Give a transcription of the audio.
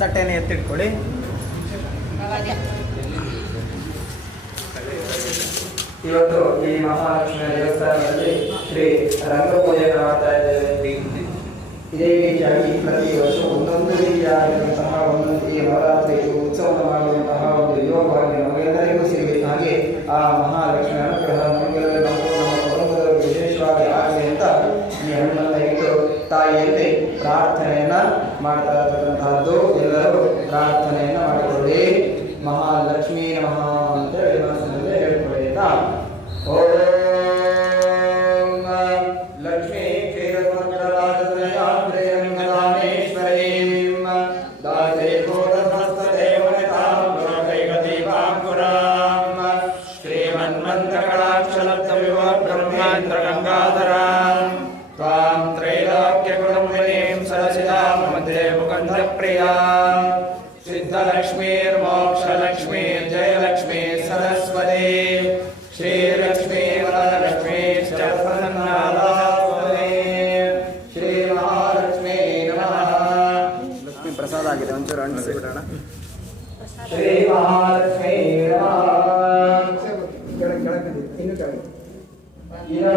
ತಟ್ಟೆನೇ ಎತ್ತಿಟ್ಕೊಳ್ಳಿ. ಇವತ್ತು ಈ ಮಹಾಲಕ್ಷ್ಮಿಯ ದೇವಸ್ಥಾನದಲ್ಲಿ ಶ್ರೀ ರಂಗಪೂಜೆಯನ್ನು ಮಾಡ್ತಾ ಇದ್ದೇವೆ. ಇದೇ ರೀತಿಯಾಗಿ ಪ್ರತಿ ವರ್ಷ ಒಂದೊಂದು ರೀತಿಯಾಗಿರುವಂತಹ ಒಂದೊಂದು ಈ ನವರಾತ್ರಿ ಉತ್ಸವವನ್ನು ಮಾಡುವಂತಹ ಒಂದು ಯೋಗವಾಗಿ ನಮಗೆಲ್ಲರಿಗೂ ಸಿಗಬೇಕು. ಹಾಗೆ ಆ ಮಹಾಲಕ್ಷ್ಮಿಯ ಅನುಗ್ರಹ ನಮಗೆಲ್ಲರೂ ನಮ್ಮ ಕುಟುಂಬದವರಿಗೆ ವಿಶೇಷವಾಗಿ ಆಗಲಿ ಅಂತ ಈ ಹಣ್ಣನ್ನು ಇಟ್ಟು ತಾಯಿಯಲ್ಲಿ ಪ್ರಾರ್ಥನೆಯನ್ನ ಮಾಡ್ತಾ ಇರ್ತಕ್ಕಂತಹದ್ದು. ಎಲ್ಲರೂ ಪ್ರಾರ್ಥನೆಯನ್ನ ಮಾಡಿಕೊಳ್ಳಿ. ಮಹಾಲಕ್ಷ್ಮೀ ನಮಃ ಅಂತ ಹೇಳ್ಕೊಳ್ಳಿ. ಓಂ ಲಕ್ಷ್ಮೀ सिद्धलक्ष्मीर्मोक्षलक्ष्मी जयलक्ष्मी सरस्वती श्रीलक्ष्मी वरलक्ष्मी श्री महालक्ष्मी नमः. लक्ष्मी प्रसाद आಗಿದೆ ಒಂಚೂರು ಅಂಟಿಸಿ ಬಿಡೋಣ. ಶ್ರೀ ಮಹಾಲಕ್ಷ್ಮೀ ನಮಃ. ಇನ್ನು